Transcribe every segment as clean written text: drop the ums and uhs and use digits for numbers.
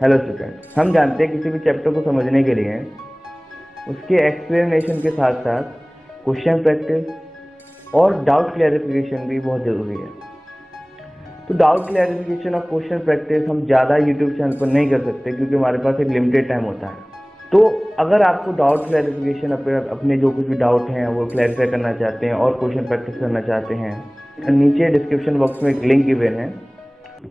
Hello students, हम जानते हैं किसी भी चैप्टर को समझने के लिए उसके एक्सप्लेनेशन के साथ साथ क्वेश्चन प्रैक्टिस और डाउट क्लैरिफिकेशन भी बहुत ज़रूरी है। तो डाउट क्लैरिफिकेशन और क्वेश्चन प्रैक्टिस हम ज़्यादा यूट्यूब चैनल पर नहीं कर सकते क्योंकि हमारे पास एक लिमिटेड टाइम होता है। तो अगर आपको डाउट क्लैरिफिकेशन अपने जो कुछ भी डाउट हैं वो क्लैरिफाई करना चाहते हैं और क्वेश्चन प्रैक्टिस करना चाहते हैं, नीचे डिस्क्रिप्शन बॉक्स में एक लिंक गिवन है,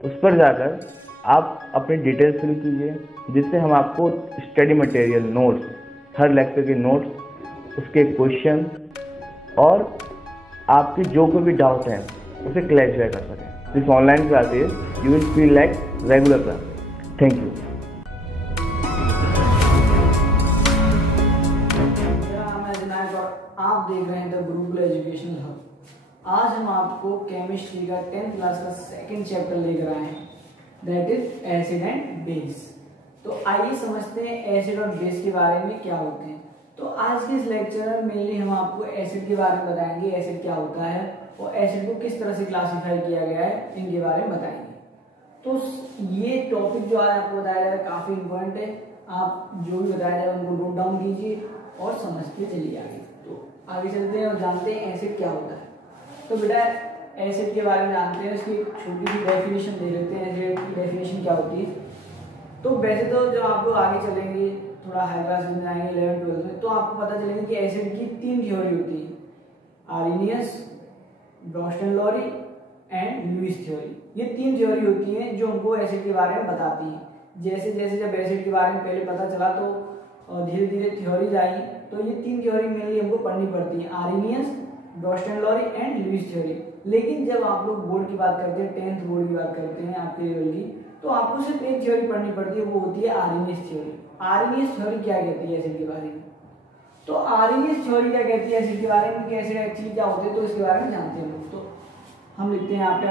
उस पर जाकर आप अपनी डिटेल्स फिल कीजिए, जिससे हम आपको स्टडी मटेरियल नोट्स, हर लेक्चर के नोट्स, उसके क्वेश्चन और आपके जो कोई भी डाउट हैं उसे क्लैरिफाई कर सकें। This online classes you will feel like regular class. Thank you. आप देख रहे हैं द गुरुकुल एजुकेशन हब। आज हम आपको केमिस्ट्री का 10th क्लास का सेकंड चैप्टर लेकर आए हैं, that is acid and base. तो आइए समझते हैं एसिड और बेस के बारे में क्या होते हैं। तो आज के इस लेक्चर में मेनली हम आपको एसिड के बारे में बताएंगे, एसिड क्या होता है और एसिड को किस तरह से क्लासिफाई किया गया है, इनके बारे में बताएंगे। तो ये टॉपिक जो आज आपको बताया जाए काफी इंपॉर्टेंट है। आप जो भी बताया जाए उनको नोट डाउन कीजिए और समझते चलिए आगे। तो आगे चलते हैं और जानते हैं एसिड क्या होता है। तो बेटा एसिड के बारे में जानते हैं, इसकी छोटी सी डेफिनेशन दे देते हैं। एसिड की डेफिनेशन क्या होती है? तो वैसे तो जब आप लोग आगे चलेंगे, थोड़ा हाई क्लास में जाएंगे 11th-12th में, तो आपको पता चलेगा कि एसिड की 3 थ्योरी होती है, आर्हेनियस, ब्रोस्टन-लॉरी एंड लुईस थ्योरी। ये 3 थ्योरी होती हैं जो हमको एसिड के बारे में बताती हैं। जैसे जैसे जब एसिड के बारे में पहले पता चला तो धीरे धीरे थ्योरीज आई, तो ये 3 थ्योरी मेनली हमको पढ़नी पड़ती है, आर्हेनियस, ब्रोस्टन-लॉरी एंड लुईस थ्योरी। लेकिन जब आप लोग बोर्ड की बात करते हैं, 10th बोर्ड की बात करते हैं आपके लेवल की, तो आपको सिर्फ एक थ्योरी पढ़नी पड़ती है, वो होती है आर्हेनियस थ्योरी। आर्हेनियस थ्योरी क्या कहती है एसिड के बारे में? तो आर्हेनियस थ्योरी क्या कहती है एसिड के बारे में, एसिड एक्चुअली क्या होते हैं, तो इसके बारे में जानते हैं लोग। तो हम लिखते हैं यहाँ पे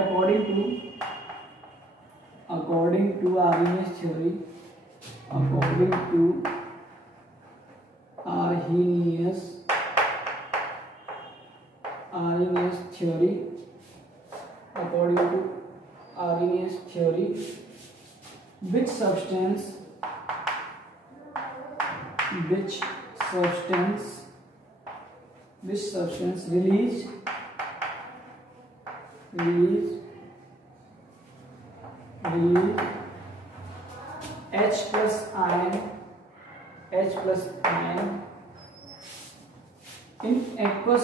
according to Arrhenius theory, according to Arrhenius theory, according to Arrhenius theory, which substance release H plus ion in aqueous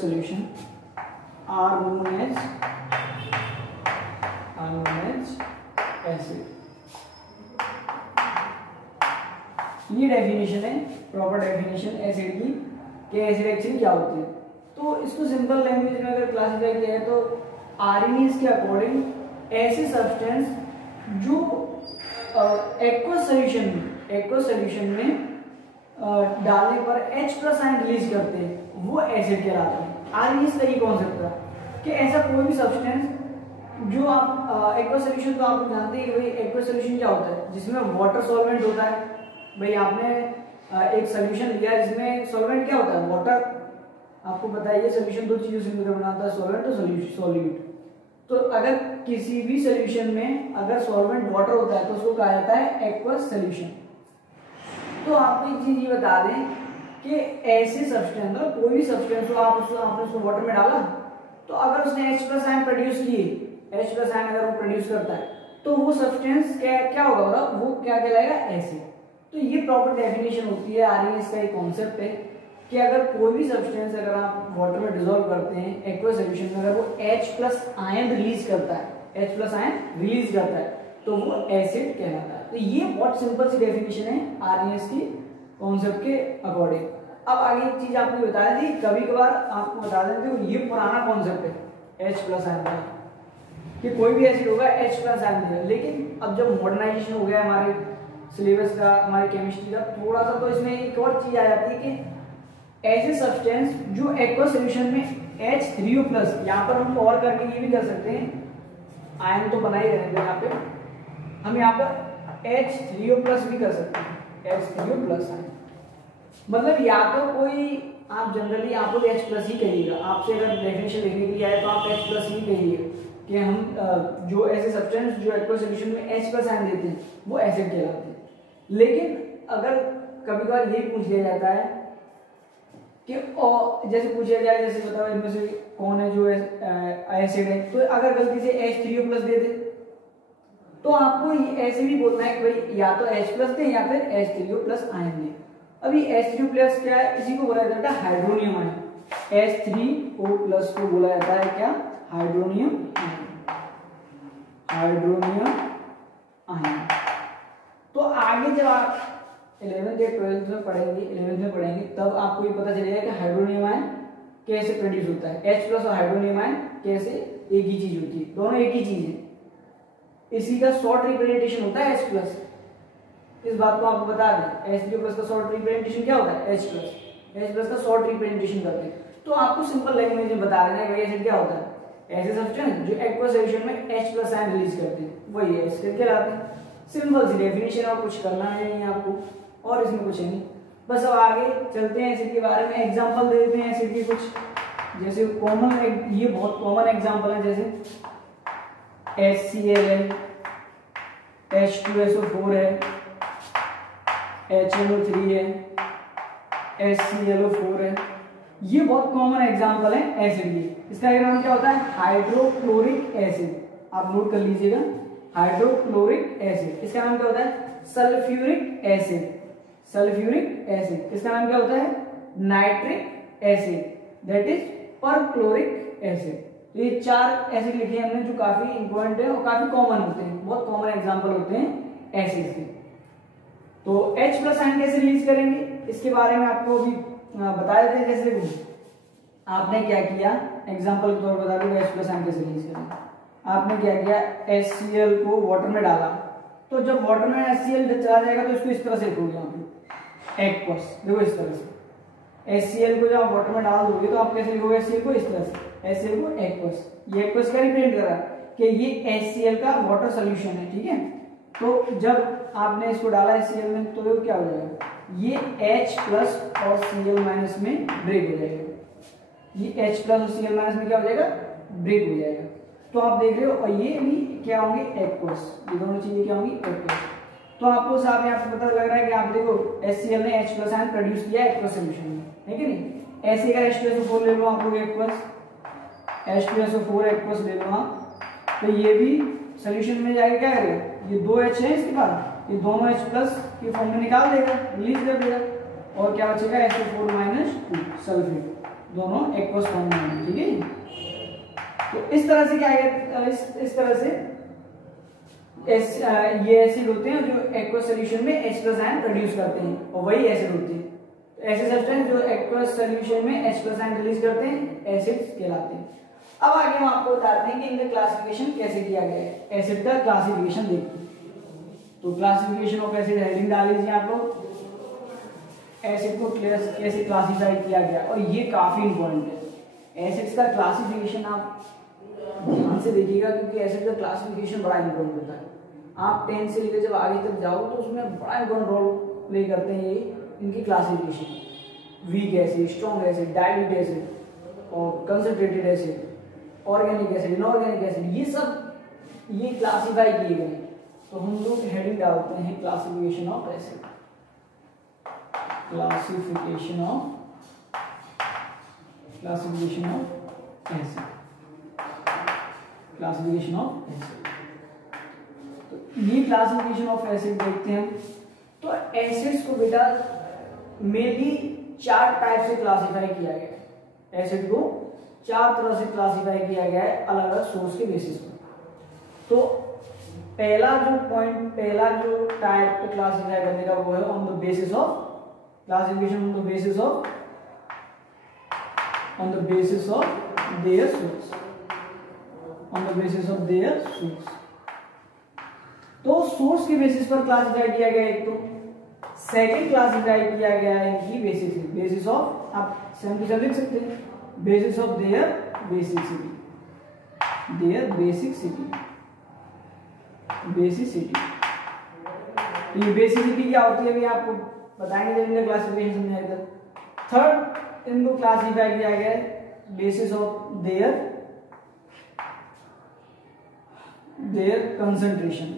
solution, are known as acid। ये डेफिनेशन है, प्रॉपर डेफिनेशन एसिड की, कि एसिड एक्चुअली क्या होती है। तो इसको simple language में अगर क्लासिफाई किया है तो आर्हेनियस के अकॉर्डिंग ऐसे सब्सटेंस जो एक्वस सॉल्यूशन में डालने पर H प्लस आयन रिलीज करते हैं, वो एसिड कहलाते हैं। आर्हेनियस का ये कॉन्सेप्ट था कि ऐसा कोई भी सब्सटेंस जो आप एक्वस सॉल्यूशन, तो आप जानते हैं कि भाई एक्वस सॉल्यूशन क्या होता है, जिसमें वाटर सॉल्वेंट होता है। भाई आपने एक सॉल्यूशन लिया जिसमें सॉल्वेंट क्या होता है, वाटर। आपको बताइए सॉल्यूशन 2 चीजों से मिलकर बनाता है, सॉल्वेंट और सॉल्यूट। तो अगर किसी भी सॉल्यूशन में अगर सॉल्वेंट वाटर होता है तो उसको कहा जाता है एक्वस सॉल्यूशन। तो आपको एक चीज ये बता दें कि ऐसे सब्सटेंस, कोई भी सब्सटेंस हो, आपने उसको वाटर में डाला, तो अगर उसने H प्लस आयन प्रोड्यूस किए, H प्लस आयन अगर वो प्रोड्यूस करता है तो वो सब्सटेंस क्या होगा, वो क्या कहलाएगा, एसिड। तो ये प्रॉपर डेफिनेशन होती है आर्हेनियस का एक कॉन्सेप्ट है कि अगर कोई भी सब्सटेंस अगर आप वाटर में डिसॉल्व करते हैं एक्वस सॉल्यूशन में, अगर वो H प्लस आयन रिलीज करता है, तो वो एसिड कहलाता है। तो ये बहुत सिंपल सी डेफिनेशन है आर्हेनियस की कॉन्सेप्ट के अकॉर्डिंग। अब आगे एक चीज आपको बताया थी, कभी कभार आपको बता देते हो, ये पुराना कॉन्सेप्ट है H प्लस आयन का, कि कोई भी एसिड होगा H प्लस आयन देगा। लेकिन अब जब मॉडर्नाइजेशन हो गया हमारे सिलेबस का, हमारे केमिस्ट्री का, थोड़ा सा तो इसमें एक और चीज आ जाती है कि ऐसे सब्सटेंस जो एक्वस सॉल्यूशन में H3O प्लस, यहाँ पर हम और करके ये भी कर सकते हैं, आयन तो बना ही रहेंगे यहाँ पे, हम यहाँ पर H3O प्लस भी कर सकते हैं, H3O प्लस आयन। मतलब या तो कोई आप जनरली आप लोग H प्लस ही कहिएगा। आपसे अगर डेफिनेशन लिखने के लिए आए तो आप H प्लस ही कहिएगा कि हम जो ऐसे सब्सटेंस जो एक्वस सॉल्यूशन में H प्लस आयन देते हैं वो एसिड कहलाते हैं। लेकिन अगर कभी कभार यही पूछ लिया जाता है कि जैसे पूछा जाए, जैसे बताओ इनमें से कौन है जो एसिड है, तो अगर गलती से H3O प्लस दे दे तो आपको ऐसे भी बोलना है कि भाई या तो H प्लस दे या फिर H3O प्लस आयन दे। अभी H3O प्लस क्या है, इसी को बोला जाता है हाइड्रोनियम आयन। H3O प्लस को बोला जाता है क्या, हाइड्रोनियम आयन, हाइड्रोनियम आयन। तो आगे जब आप 11th या 12th में पढ़ेंगे, 11th में पढ़ेंगे, तब आपको ये पता चलेगा कि हाइड्रोनियम आयन कैसे प्रोड्यूस होता है। H प्लस और हाइड्रोनियम आयन कैसे एक ही चीज होती है, दोनों एक ही चीज है। इसी का शॉर्ट रिप्रेजेंटेशन होता है H प्लस। इस बात को आपको बता दें, H3O प्लस का शॉर्ट रिप्रेजेंटेशन क्या होता है, H प्लस का शॉर्ट रिप्रेजेंटेशन करते हैं। तो आपको सिंपल लैंग्वेज में बता देना है भाई एसिड क्या होता है, ऐसे सब्सटेंस जो एक्वस सॉल्यूशन में H प्लस आयन रिलीज करते हैं वही एसिड कहलाते हैं। सिंपल सी डेफिनेशन, और कुछ करना है नहीं आपको, और इसमें कुछ नहीं। बस अब आगे चलते हैं एसिड के बारे में, एग्जांपल दे देते हैं एसिड के कुछ। जैसे कॉमन, ये बहुत कॉमन एग्जांपल है, जैसे HCl है, H2SO4 है, HNO3 है, HClO4 है। ये बहुत कॉमन एग्जांपल है एसिड के। इसका नाम क्या होता है, हाइड्रोक्लोरिक एसिड। आप नोट कर लीजिएगा, हाइड्रोक्लोरिक एसिड। इसका नाम क्या होता है, सल्फ्यूरिक एसिड, सल्फ्यूरिक एसिड। इसका नाम क्या होता है, nitric acid, that is perchloric acid. तो ये 4 एसिड लिखे हैं हमने जो काफी इंपॉर्टेंट है और काफी कॉमन होते हैं, बहुत कॉमन एग्जांपल होते हैं एसिड के। तो H प्लस आयन कैसे रिलीज करेंगे इसके बारे में आपको अभी बता देते हैं। जैसे आपने क्या किया, एग्जांपल के तौर पर बता दो H प्लस आयन कैसे रिलीज करेंगे। आपने क्या किया, HCl को वाटर में डाला, तो जब वाटर में HCl चला जाएगा तो इसको इस तरह से लिखोगे आप एक्वस। देखो इस तरह से HCl को जब आप वाटर में डाल दोगे तो आप कैसे लिखोगे HCl को, इस तरह से HCl को एक्वस। ये एक्वस क्या रिप्रेजेंट कर रहा है कि ये HCl का वाटर सॉल्यूशन है, ठीक है। तो जब आपने इसको डाला HCl में तो क्या हो जाएगा, ये H प्लस और Cl माइनस में ब्रेक हो जाएगा। ये H प्लस और Cl माइनस में क्या हो जाएगा, ब्रेक हो जाएगा। तो आप देख रहे हो, और ये भी क्या होंगे, एक्वस। ये दोनों चीजें क्या होंगी, एक्वस। तो आपको साहब यहाँ पे पता लग रहा है कि आप देखो HCl ने H प्लस आयन प्रोड्यूस किया एक्वस सॉल्यूशन में, है कि नहीं। ऐसे का H2SO4 ले लो आप लोग एक्वस, H2SO4 एक्वस ले लो आप, तो ये भी सॉल्यूशन में जाके क्या करेगा, ये 2 H है इसके बाद, ये दोनों H प्लस की फॉर्म में निकाल देगा, रिलीज कर देगा, और क्या बचेगा SO4 माइनस 2 सल्फेट, दोनों एक्वस फॉर्म में, ठीक है। तो इस तरह से क्या है, इस तरह से ये एसिड होते हैं जो एक्वस सॉल्यूशन में H प्लस आयन प्रोड्यूस करते हैं, और वही एसिड होते हैं। तो ऐसे सब्सटेंस जो एक्वस सॉल्यूशन में H प्लस आयन रिलीज करते हैं एसिड्स कहलाते हैं। अब आगे हम आपको बताते हैं कि इनका क्लासिफिकेशन कैसे किया गया है। एसिड का क्लासिफिकेशन देखते हैं। तो क्लासिफिकेशन ऑफ एसिड हेडिंग डाल लीजिए आप लोग, एसिड को कैसे क्लासिफाई किया गया, और ये काफी इंपॉर्टेंट है। एसिड्स का क्लासिफिकेशन आप ध्यान से देखिएगा, क्योंकि एसिड का क्लासिफिकेशन बड़ा इंपॉर्टेंट होता है। आप 10 से लेकर जब आगे तक जाओ तो उसमें बड़ा इंपॉर्टेंट रोल प्ले करते हैं ये इनकी classification. Weak acid, strong acid, dilute acid, और concentrated acid, organic acid, inorganic acid, ये सब ये क्लासिफाई किए गए। तो हम लोग हेडिंग डालते हैं classification of acid, classification of acid, classification of acid. तो ये क्लासिफिकेशन ऑफ एसिड देखते हैं। तो एसिड्स को बेटा मेनली 4 टाइप से क्लासिफाई किया गया है। एसिड को 4 तरह से क्लासिफाई किया गया है अलग अलग सोर्स के बेसिस पर। तो पहला जो टाइप पे क्लासिफाई करने का वो है on the basis of classification, on the basis of their source, on the basis of their source. तो सोर्स के बेसिस पर क्लासिफाई किया गया एक। तो सेकंड क्लासिफाई किया गया है इनकी बेसिस ऑफ, आप सेम टू सेम लिख सकते हैं, basis of their basicity, basicity. ये बेसिसिटी क्या होती है अभी आपको बताएंगे जब इनका क्लासिफिकेशन समझाएगा। थर्ड इनको क्लासिफाई किया गया है बेसिस ऑफ देयर कंसंट्रेशन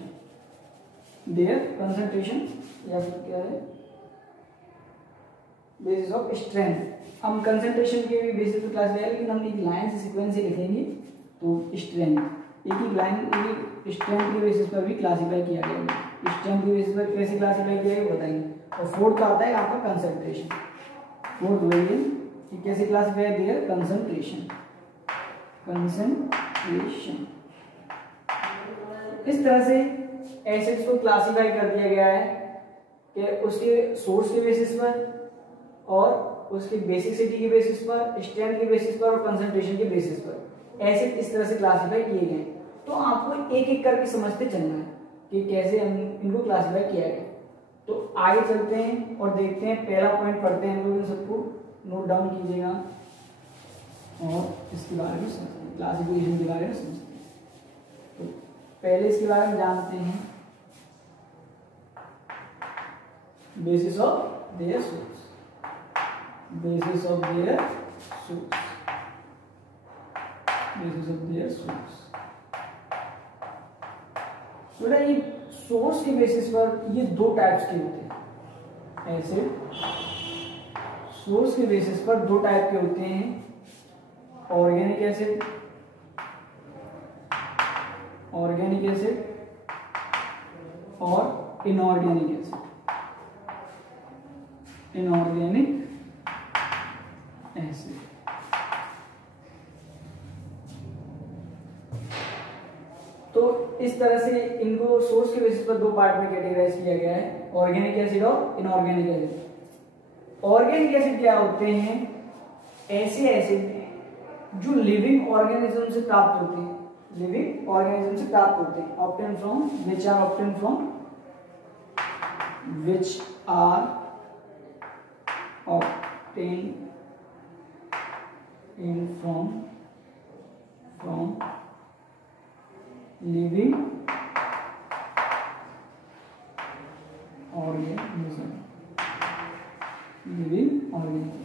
या फिर क्या है बेसिस ऑफ स्ट्रेंथ। हम कंसंट्रेशन के भी बेसिस पे क्लास लिया, लेकिन हम एक लाइन से सीक्वेंस से लिखेंगे तो स्ट्रेंथ एक स्ट्रेंथ के बेसिस पर भी क्लासिफाई किया गया। स्ट्रेंथ के बेसिस पर कैसे क्लासिफाई किया गया बताएंगे। और फोर्थ आता है आपका कंसंट्रेशन। फोर्थ वेरिएंट कैसे क्लासिफाई किया, कंसंट्रेशन। इस तरह से एसिड्स को क्लासिफाई कर दिया गया है कि उसके सोर्स के बेसिस पर और उसकी बेसिसिटी के बेसिस पर, स्ट्रेंथ के बेसिस पर और कंसंट्रेशन के बेसिस पर एसिड इस तरह से क्लासिफाई किए गए। तो आपको एक एक करके समझते चलना है कि कैसे हम इनको क्लासिफाई किया गया। तो आगे चलते हैं और देखते हैं, पहला पॉइंट पढ़ते हैं हम लोग, इन सबको नोट डाउन कीजिएगा और इसके बारे में समझते हैं, क्लासिफिकेशन के बारे में समझते हैं। तो पहले इसके बारे में जानते हैं, बेसिस ऑफ देयर सोर्स। बेटा ये सोर्स के बेसिस पर ये दो टाइप्स के होते हैं एसिड। सोर्स के बेसिस पर दो टाइप के होते हैं, ऑर्गेनिक एसिड और इनऑर्गेनिक एसिड। तो इस तरह से इनको सोर्स के बेसिस पर दो पार्ट में कैटेगराइज किया गया है, ऑर्गेनिक एसिड और इनऑर्गेनिक एसिड। ऑर्गेनिक एसिड क्या होते हैं, ऐसे एसिड जो लिविंग ऑर्गेनिज्म से प्राप्त होते हैं, obtain from which are obtained from living organism.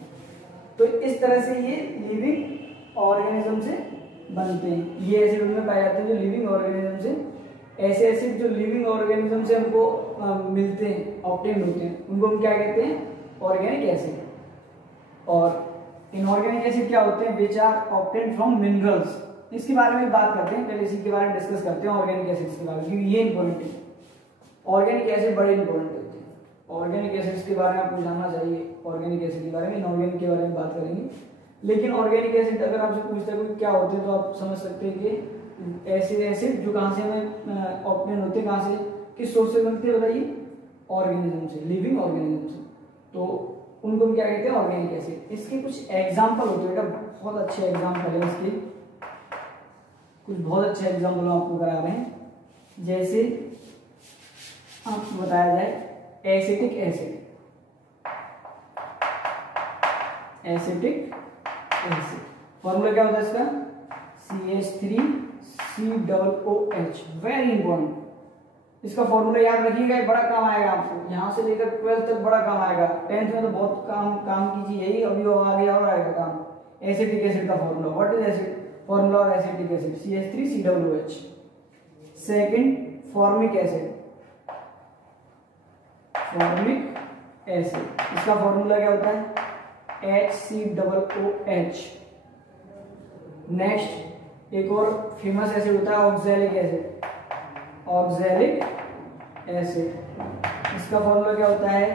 तो इस तरह से ये लिविंग ऑर्गेनिज्म से बनते हैं। ये एसिड उनमें पाए जाते हैं जो लिविंग ऑर्गेनिज्म से, ऐसे एसिड जो लिविंग ऑर्गेनिज्म से हमको मिलते हैं, ऑब्टेन होते हैं, उनको हम क्या कहते हैं, ऑर्गेनिक एसिड। और इनऑर्गेनिक एसिड क्या होते हैं, which are obtain from minerals. इसके बारे में बात करते हैं, पहले इसी के बारे में डिस्कस करते हैं, ऑर्गेनिक एसिड्स के बारे में, क्योंकि ये इंपॉर्टेंट है। ऑर्गेनिक एसिड बड़े इंपॉर्टेंट होते हैं। ऑर्गेनिक एसिड्स के बारे में आपको जानना चाहिए, ऑर्गेनिक एसिड के बारे में। इनऑर्गेनिक के बारे में बात करेंगे, लेकिन ऑर्गेनिक एसिड अगर आपसे पूछता है क्या होते हैं तो आप समझ सकते हैं कि ऐसे एसिड जो कहाँ से हमें ऑब्टेन होते हैं, कहाँ से, किस सोर्स से बनते हैं बताइए, ऑर्गेनिज्म से, लिविंग ऑर्गेनिज्म से। तो उनको हम क्या कहते हैं, ऑर्गेनिक एसिड। इसके कुछ एग्जाम्पल होते हैं बेटा, बहुत अच्छे एग्जाम्पल है इसके, कुछ बहुत अच्छे एग्जाम्पल आपको करा रहे हैं। जैसे आपको बताया जाए एसिटिक एसिड, फॉर्मूला क्या होता है इसका, CH3COOH, वेरी इंपॉर्टेंट। इसका फॉर्मूला याद रखिएगा, बड़ा काम आएगा आपको, यहाँ से लेकर 12th तक बड़ा काम आएगा। 10th में तो बहुत काम की चीज यही, अभी आगे और आएगा काम। एसिटिक एसिड का formula, what is acid, formula of acetic acid CH3COOH। Second formic acid, इसका फॉर्मूला क्या होता है, HCOOH। नेक्स्ट एक और फेमस एसिड होता है ऑक्सैलिक एसिड, इसका फॉर्मूला क्या होता है,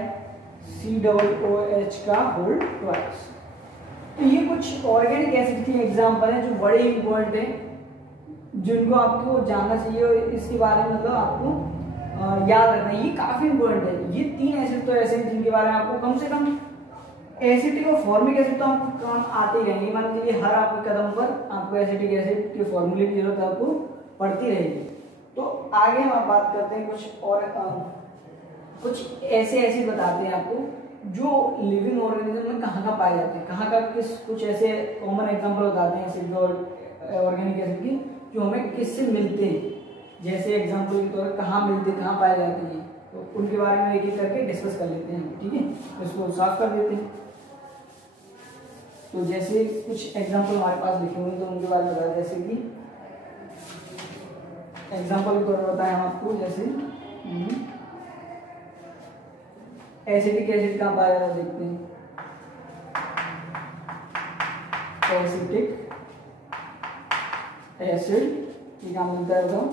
COOH का होल ट्वाइस। तो ये कुछ ऑर्गेनिक एसिड के एग्जांपल हैं जो बड़े इंपॉर्टेंट हैं, जिनको आपको जानना चाहिए और इसके बारे में मतलब आपको याद रखना है, ये काफी इंपॉर्टेंट है। ये 3 एसिड तो ऐसे हैं जिनके बारे में आपको कम से कम, एसिटिक और फॉर्मिक एसिड तो आपको काम आते ही रहेंगे, मान लीजिए हर आपके कदम पर आपको एसिटिक एसिड के फॉर्मूले की जरूरत आपको पड़ती रहेगी। तो आगे हम बात करते हैं कुछ और, कुछ ऐसे एसिड बताते हैं आपको जो लिविंग ऑर्गेनिज्म में कहाँ पाए जाते हैं, कहाँ का किस, कुछ ऐसे कॉमन एग्जांपल बताते हैं एसिड और ऑर्गेनिक एसिड की जो हमें किससे मिलते हैं। जैसे एग्जांपल के तौर पर कहाँ मिलते हैं, कहाँ पाए जाते हैं, तो उनके बारे में एक एक करके डिस्कस कर लेते हैं, ठीक है। इसको साफ कर देते हैं। तो जैसे कुछ एग्जांपल हमारे पास लिखे हुए हैं तो उनके बारे में बताया, जैसे कि एग्जांपल के तौर पर बताएं हम आपको, जैसे एसिटिक एसिड कहाँ पाया जाता है देखते हैं। एसिटिक एसिड क्या मिलता है बताओ,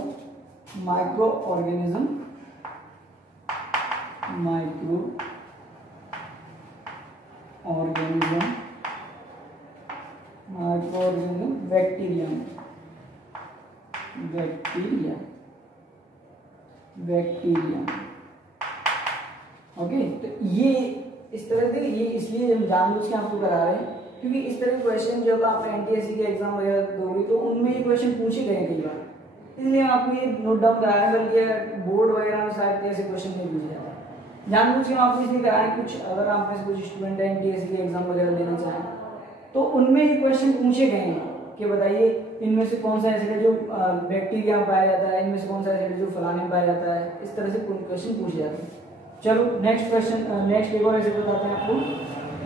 माइक्रो ऑर्गेनिज्म बैक्टीरिया ओके। तो ये इस तरह से, ये इसलिए हम जानबूझ के आपको करा रहे हैं क्योंकि इस तरह के क्वेश्चन जब आप एनटीएससी के एग्जाम वगैरह दोगे तो उनमें ये क्वेश्चन पूछे गए कई बार, इसलिए हम आपको ये नोट डाउन करा रहे हैं। बल्कि बोर्ड वगैरह में शायद ऐसे क्वेश्चन नहीं पूछे जाते, जानबूझ के हम आपको इसलिए करा रहे हैं। कुछ अगर आप में से कुछ स्टूडेंट है एनटीएससी के एग्जाम वगैरह देना चाहें तो उनमें ये क्वेश्चन पूछे गए हैं कि बताइए इनमें से कौन सा एसिड है जो बैक्टीरिया में पाया जाता है, इनमें से कौन सा एसिड है जो फलाने में पाया जाता है, इस तरह से क्वेश्चन पूछे जाते हैं। चलो नेक्स्ट क्वेश्चन, नेक्स्ट एक और एसिड बताते हैं आपको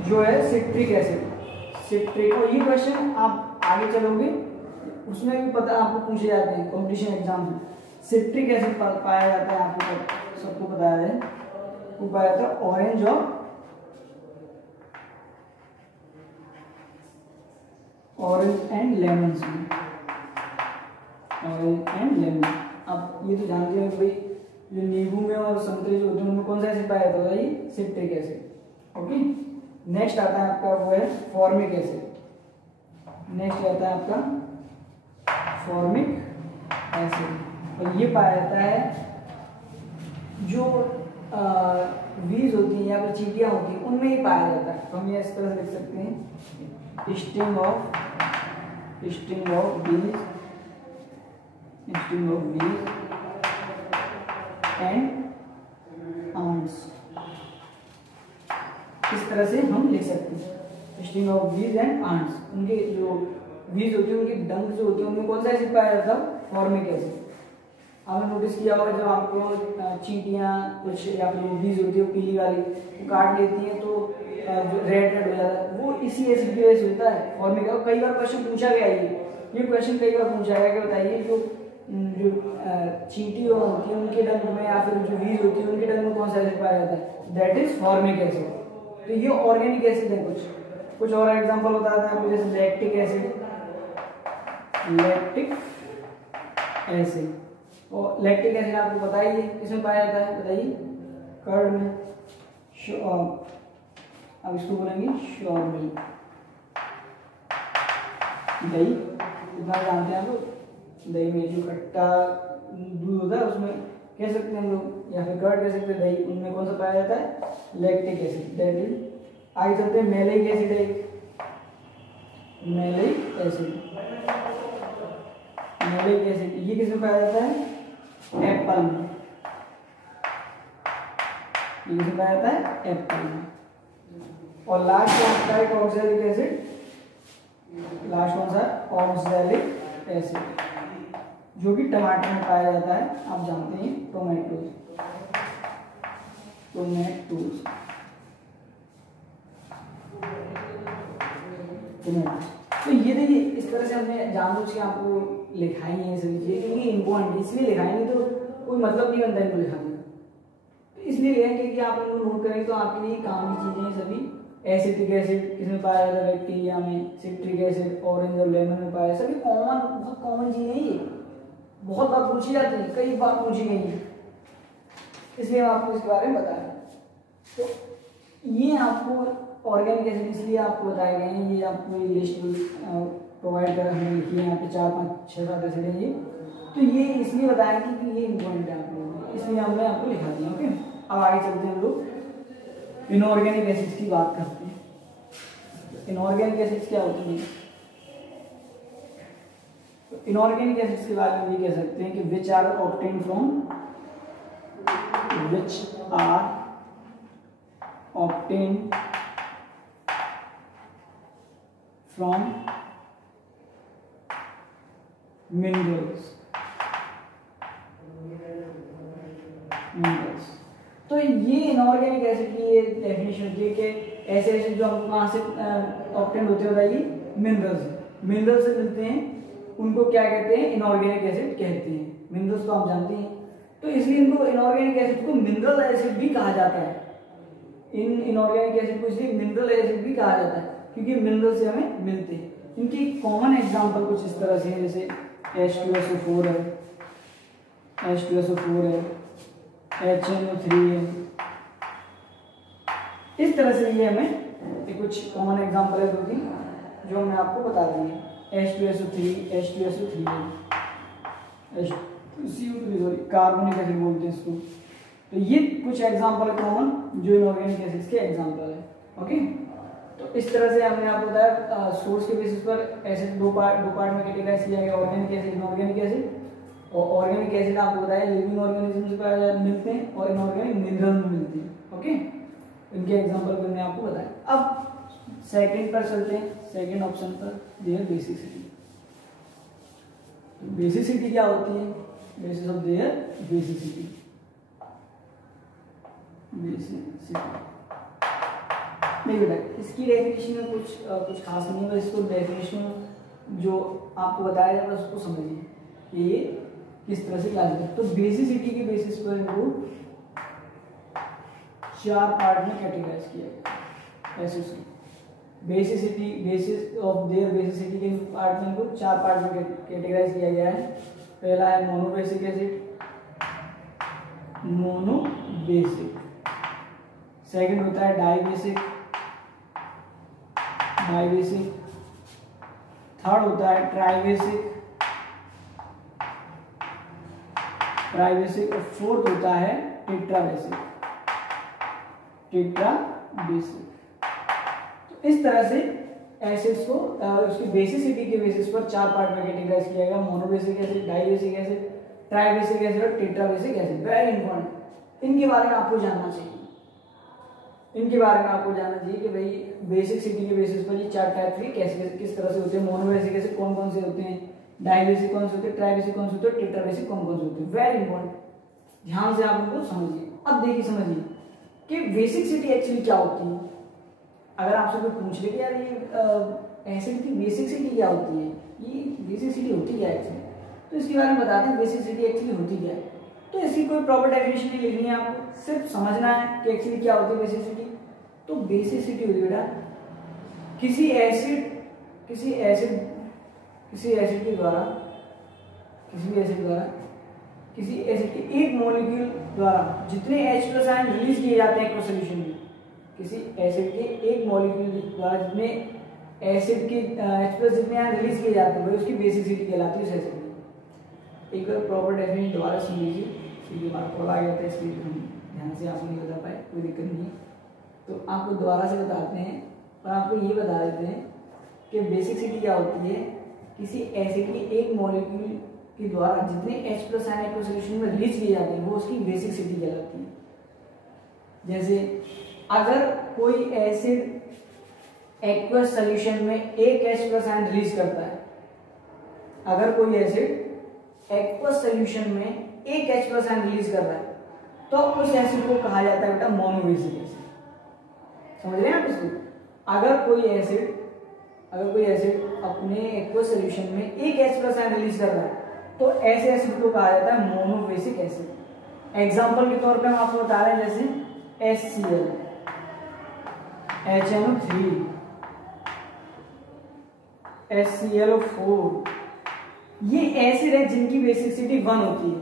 जो है सिट्रिक एसिड। सिट्रिक, और ये क्वेश्चन आप आगे चलोगे उसमें भी पता आपको पूछे जाते हैं कॉम्पिटिशन एग्जाम में। सिट्रिक एसिड पाया जाता है, आपको सबको बताया है, वो पाया जाता है ऑरेंज एंड लेमन में। ऑरेंज एंड लेमन, आप ये तो जानते हो भाई जो नींबू में और संतरे जो होते हैं उनमें कौन सा एसिड पाया जाता है, ये सिट्रिक एसिड। ओके, नेक्स्ट आता है आपका वो है फॉर्मिक एसिड। नेक्स्ट आता है आपका फॉर्मिक एसिड, और ये पाया जाता है जो वीज होती है या फिर चींटियां होती हैं उनमें ही पाया जाता है। तो हम ये इस तरह से लिख सकते हैं, स्टिंग ऑफ बीज एंड आंट्स, इस तरह से हम लिख सकते हैं स्टिंग ऑफ बीज एंड आंट्स। उनके जो बीज होती है उनकी डंक जो होती है उनमें कौन सा एसिड पाया जाता है, फॉर्मिक एसिड। आपने नोटिस किया होगा जब आपको चींटियां कुछ या फिर बीज होती है पीली वाली वो काट लेती हैं तो जो रेड हो जाता है वो इसी एसिड की वजह से होता है, फॉर्मिक। और कई बार क्वेश्चन पूछा गया ये क्वेश्चन कई बार पूछा गया कि बताइए जो चींटी होती है उनके डंक में या फिर जो बीज होती है उनके डंक में कौन सा एसिड पाया जाता है, दैट इज फॉर्मिक एसिड। तो ये ऑर्गेनिक एसिड है। कुछ और एग्जांपल बताते हैं आपको, जैसे लैक्टिक एसिड। और लैक्टिक एसिड आपको पता ही है किसमें पाया जाता है, बताइए, कर्ड में। अब इसको बोलेंगे श्योर मिल्क, दही, इतना जानते हैं आप लोग। दही में जो खट्टा दूध होता है उसमें कह सकते हैं हम लोग, या फिर कर्ड कह सकते हैं, दही, उनमें कौन सा पाया जाता है, लैक्टिक एसिड, दैट इज। आगे चलते हैं, मैलिक एसिड है, मैलिक एसिड ये किसमें पाया जाता है, एप्पल में। ये किसमें पाया जाता है, एप्पल में। और लास्ट कौन सा है, ऑक्सैलिक एसिड। लास्ट कौन सा है, ऑक्सैलिक एसिड, जो कि टमाटर में पाया जाता है, आप जानते हैं, टोमेटोज। तो ये देखिए इस तरह से हमने जानबूझ के आपको लिखाई है सभी चीजें, क्योंकि इम्पोर्टेंट इसलिए लिखाएंगे तो कोई मतलब नहीं बनता इनको लिखाने का, तो इसलिए लिखेंगे कि आप इनको नोट करें तो आपके लिए काम की चीजें सभी। एसिटिक एसिड किसमें पाया जाता है, बैक्टीरिया में। सिट्रिक एसिड ऑरेंज और लेमन में पाया, सभी कॉमन, बहुत कॉमन चीजें हैं ये, बहुत बार पूछी जाती है, कई बार पूछी गई है, इसलिए हम आपको इसके बारे में बता रहे हैं। तो ये आपको ऑर्गेनिक एसिड इसलिए आपको बताए गए हैं, ये आपको लिस्ट प्रोवाइड कर हमने लिखी है यहाँ पे 4 5 6 7 एसिड है ये, तो ये इसलिए बताया कि ये इम्पोर्टेंट है आप लोगों को, इसलिए हमने आपको लिखा दिया। ओके, अब आगे चलते हैं हम लोग इनऑर्गेनिक एसिड्स की बात करते हैं। इनऑर्गेनिक एसिड्स क्या होती हैं, इनऑर्गेनिक एसिड्स के बारे में ये कह सकते हैं कि which are obtained from minerals. तो ये इनऑर्गेनिक एसिड की ये डेफिनेशन होती है कि ऐसे एसिड जो हमको कहाँ से ऑब्टेन होते हैं बताइए, मिनरल्स से मिलते हैं, उनको क्या कहते हैं, इनऑर्गेनिक एसिड कहते हैं। मिनरल्स तो हम जानते हैं, तो इसलिए इनको इनऑर्गेनिक एसिड को मिनरल एसिड भी कहा जाता है। इन इनऑर्गेनिक एसिड को इसलिए मिनरल एसिड भी कहा जाता है क्योंकि मिनरल से हमें मिलते हैं। इनकी कॉमन एग्जांपल कुछ इस तरह से है, जैसे H2SO4 है, H2SO4 है, HNO3 है। इस तरह से ये हमें ये कुछ कॉमन एग्जांपल है 2-3 जो मैं आपको बता देंगे। H2SO3 H2SO3 है, सॉरी कार्बोनिक एसिड बोलते हैं इसको। तो ये कुछ एग्जांपल है कॉमन जो इनऑर्गेनिक एसिड्स के एग्जांपल है। ओके, तो इस तरह से हमने आपको बताया सोर्स के बेसिस पर एसिड दो पार्ट में कैटेगराइज किया गया, ऑर्गेनिक एसिड, इनऑर्गेनिक एसिड। और ऑर्गेनिक एसिड आपको बताया लिविंग ऑर्गेनिज्म से मिलते हैं और इनऑर्गेनिक मिनरल में मिलते हैं। ओके, इनके एग्जांपल मैंने आपको बताया। अब सेकंड पर चलते हैं, सेकंड ऑप्शन पर, देयर बेसिसिटी। बेसिसिटी क्या होती है? Basis of their basicity. नहीं बेटा, इसकी डेफिनेशन में कुछ खास नहीं है, बस इसको डेफिनेशन जो आपको बताया जाए बस उसको समझिए ये किस तरह से क्लासिफाई। तो बेसिसिटी के बेसिस पर इनको 4 पार्ट में कैटेगराइज किया गया। ऐसे basicity, basis of their basicity के पार्ट में इनको 4 पार्ट में कैटेगराइज किया गया है। पहला है मोनोबेसिक एसिड, मोनोबेसिक। सेकंड होता है डाइबेसिक, डाइबेसिक। थर्ड होता है ट्राइबेसिक, ट्राइबेसिक। और फोर्थ होता है टेट्राबेसिक, टेट्राबेसिक। तो इस तरह से एसिड्स को उसकी बेसिसिटी के बेसिस पर 4 पार्ट में कैटेगराइज किया गया। Monobasic acid, dibasic acid, tribasic acid और टेट्राबेसिक एसिड। वेरी इंपॉर्टेंट, इनके बारे में आपको जानना चाहिए। इनके बारे में आपको जानना चाहिए कि भाई बेसिसिटी के बेसिस पर ये 4 टाइप के कैसे किस तरह से होते हैं। मोनोबेसिक एसिड कौन कौन से होते हैं, डाइबेसिक कौन से होते हैं, ट्राइबेसिक कौन से होते हैं, टेट्राबेसिक कौन कौन से होते हैं। वेरी इंपॉर्टेंट, ध्यान से आप उनको समझिए। अब देखिए समझिए कि बेसिसिटी एक्चुअली क्या होती है। अगर आपसे कोई पूछ ले कि यार ये एसिड की बेसिसिटी क्या होती है, ये बेसिसिटी होती क्या है एक्चुअली, तो इसके बारे में बताते हैं बेसिसिटी एक्चुअली होती क्या है। तो इसकी कोई प्रॉपर डेफिनेशन नहीं लिखनी है आपको, सिर्फ समझना है कि एक्चुअली क्या होती है बेसिसिटी। तो बेसिसिटी होती है बेटा किसी एसिड के द्वारा, किसी एसिड के एक मॉलिक्यूल द्वारा जितने H+ आयन रिलीज किए जाते हैं एक्वस सॉल्यूशन में, किसी एसिड के एक मॉलिक्यूल द्वारा जितने एसिड के H+ जितने आयन रिलीज किए जाते हैं वही उसकी बेसिसिटी कहलाती है उस एसिड की। एक बार प्रॉपर डेफिनेशन दोबारा सुन लीजिए, क्योंकि हमारा कॉल आ गया था इसलिए हम ध्यान से आपको नहीं बता पाए, कोई दिक्कत नहीं है। तो आपको दोबारा से बताते हैं और आपको ये बता देते हैं कि बेसिसिटी क्या होती है। किसी एसिड के एक मॉलिक्यूल के द्वारा जितने H+ आयन एक्वस सॉल्यूशन में रिलीज किए जाते हैं वो उसकी बेसिसिटी कहलाती है। जैसे अगर कोई एसिड एक्वस सॉल्यूशन में एक H+ आयन रिलीज करता है, अगर कोई एसिड एक्वस सॉल्यूशन में एक H+ आयन रिलीज कर रहा है तो उस एसिड को कहा जाता है बेटा मोनोबेसिक एसिड। समझ रहे हैं आप इसको? अगर कोई एसिड अपने एक्वस सॉल्यूशन में एक H+ आयन रिलीज कर रहा है तो ऐसे एसिड को कहा जाता है मोनोबेसिक एसिड। एग्जांपल के तौर पे हम आपको बता रहे हैं जैसे HCl, HNO3, HClO4, ये एसिड है जिनकी बेसिसिटी 1 होती है।